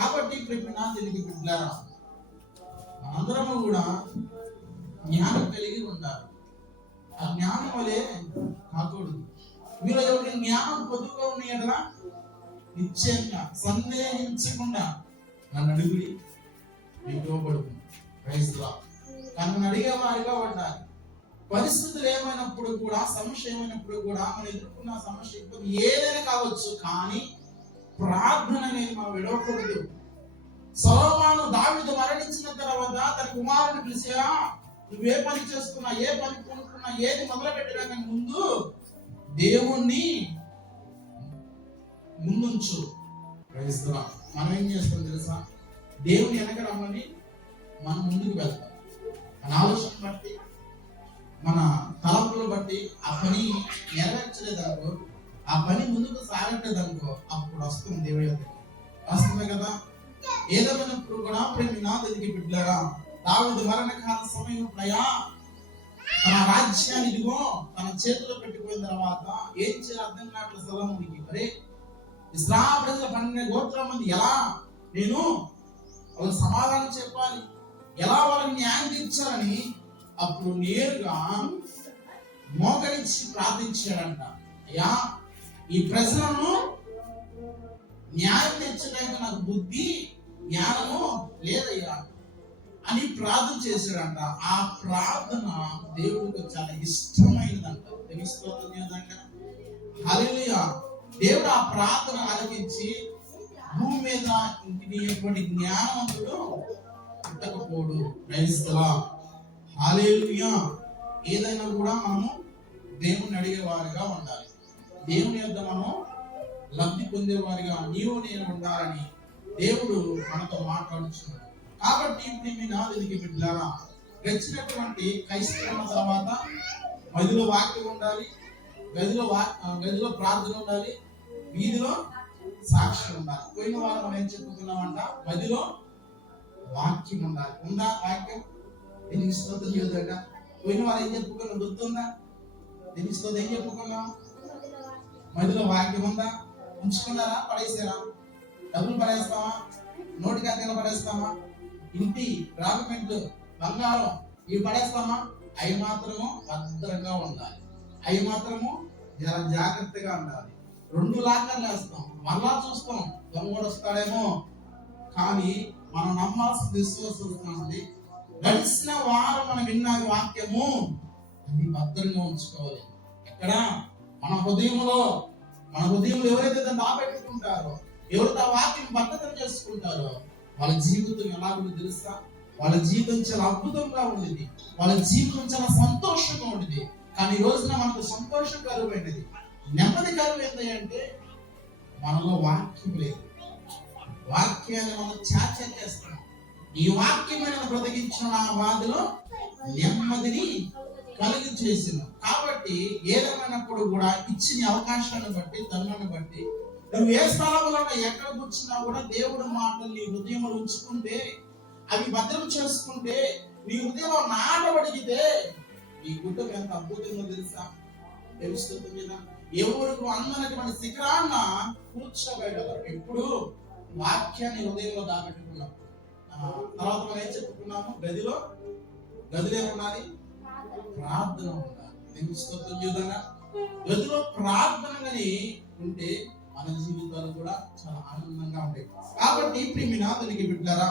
కాబట్టి దీనికి బిడ్డలారా మనందరము కూడా జ్ఞానం కలిగి ఉండాలి. ఆ జ్ఞానం వలె కాకూడదు. మీరు ఎవరికి జ్ఞానం పొదుపుగా ఉన్నాయా నిశ్చయంగా సందేహించకుండా నన్ను అడుగుడి మీకు ఇవ్వబడుతుంది. నన్ను అడిగే వారిగా ఉండాలి. పరిస్థితులు ఏమైనప్పుడు కూడా, సమస్య ఏమైనప్పుడు కూడా, మనం ఎదుర్కొన్న సమస్య ఏదైనా కావచ్చు, కానీ ప్రార్థన అనేది మనం విడవకూడదు. సొలొమోను దావీదు మరణించిన తర్వాత తన కుమారుని పిలిచా, నువ్వే పని చేస్తున్నా, ఏ పని కొనుక్కున్నా, ఏది మొదలు పెట్టినా ముందు దేవుణ్ణి ముందుంచు. మనం ఏం చేస్తాం తెలుసా? దేవుని వెనక రమ్మని మనం ముందుకు వెళ్తాం. మన ఆలోచన బట్టి, మన తలంపులు బట్టి ఆ పని నెరవేర్చలేదనుకో, ఆ పని ముందుకు సాగట్లేదనుకో, అప్పుడు వస్తుంది దేవుడి వస్తుంది కదా. ఏదేమైనప్పుడు కూడా నాదునికి బిడ్డలారా, దావీదు మరణకాల సమయం తన రాజ్యాన్ని ఇదిగో తన చేతిలో పెట్టుకున్న తర్వాత ఏం చేయాలి అర్థం కావట్లేదు సొలొమోనుకి. మరి ఇశ్రాయేలు ప్రజల 12 గోత్రాల మంది ఎలా నేను వాళ్ళకి సమాధానం చెప్పాలి, ఎలా వాళ్ళని న్యాయం తీర్చాలని అప్పుడు నేరుగా మోకరించి ప్రార్థించాడంట. అయ్యా, ఈ ప్రజలను న్యాయం తెచ్చడానికి నాకు బుద్ధి జ్ఞానము లేదయ్యా అని ప్రార్థన చేశాడంట. ఆ ప్రార్థన దేవుడికి చాలా ఇష్టమైనదంట. హల్లెలూయా. దేవుడు ఆ ప్రార్థన ఆలకించి భూమి మీద ఎటువంటి జ్ఞానవంతుడు పుట్టకపోడు. హల్లెలూయా. ఏదైనా కూడా మనము దేవుని అడిగేవారిగా ఉండాలి. దేవుని యొద్ద మనం లబ్ధి పొందేవారిగా నీవు నేను ఉండాలని దేవుడు మనతో మాట్లాడుతున్నాడు. కాబట్టి ఇప్పుడు మీ నాదునికి బిడ్డలారా, గడిచినటువంటి క్రైస్తవ తర్వాత గదిలో వాక్యం ఉండాలి, గదిలో ప్రార్థన ఉండాలి, వీధిలో సాక్ష్యం ఉండాలి. పోయిన వారం మనం ఏం చెప్పుకున్నామంట? గదిలో వాక్యం ఉండాలి. ఉందా వాక్యం? దీనికి స్తోత్రం చేయొద్దంట. పోయిన వారు ఏం చెప్పుకున్నాం గుర్తుందా? దీనికి స్తోత్రం ఏం చెప్పుకున్నాం? గదిలో వాక్యం ఉందా? ఉంచుకున్నారా? పడేసారా? డబ్బులు పడేస్తామా? నోటికి అద్దెలు పడేస్తామా? ఇంటి డాక్యుమెంట్లు, బంగారం ఇవి పడేస్తామా? అవి మాత్రము భద్రంగా ఉండాలి. అవి మాత్రము చాలా జాగ్రత్తగా ఉండాలి. 2 లాకర్లు వేస్తాం, మళ్ళా చూస్తాం దొంగడు వస్తాడేమో, కానీ మనం నమ్మాల్సిన విశ్వాసం ఉంది. గడిచిన వారం మనం విన్న వాక్యము అది భద్రంగా ఉంచుకోవాలి. ఎక్కడ? మన హృదయంలో ఎవరైతే దాన్ని దాపెట్టుకుంటారో, ఎవరైతే ఆ వాక్యం భద్రత చేసుకుంటారో వాళ్ళ జీవితం ఎలా ఉంది తెలుసా? వాళ్ళ జీవితం చాలా అద్భుతంగా ఉండేది, వాళ్ళ జీవితం చాలా సంతోషంగా ఉండేది. కానీ ఈ రోజున మనకు సంతోషం కరువైనది, నెమ్మది కరువైంది అంటే మనలో వాక్యం లేదు. వాక్యాన్ని మనం చేస్తాం. ఈ వాక్యమైన బ్రతికించిన ఆ బాధలో నెమ్మదిని కలిగి చేసిన. కాబట్టి ఏదేమైనప్పుడు కూడా ఇచ్చిన అవకాశాన్ని బట్టి, తరుణాన్ని బట్టి నువ్వు ఏ స్థలంలో ఎక్కడ కూర్చున్నా కూడా దేవుడి మాటలు నీ హృదయంలో ఉంచుకుంటే, అవి భద్రం చేసుకుంటే, నీ హృదయంలో నాటబడిగితే నీ కుటుంబం ఎంత అద్భుతంగా తెలుస్తుంది మీద ఎవరికి అందనటువంటి శిఖరాన్న కూర్చోబెట్టగలరు. ఎప్పుడు వాక్యాన్ని హృదయంలో దాపెట్టుకున్నాం. తర్వాత మనం ఏం చెప్పుకున్నాము? గదిలో ఏముండాలి? ప్రార్థన ఉండాలి. గదిలో ప్రార్థనని ఉంటే మన జీవితాలు కూడా చాలా ఆనందంగా ఉంటాయి. కాబట్టి ప్రియమైన నాదునికి బిడ్డలారా,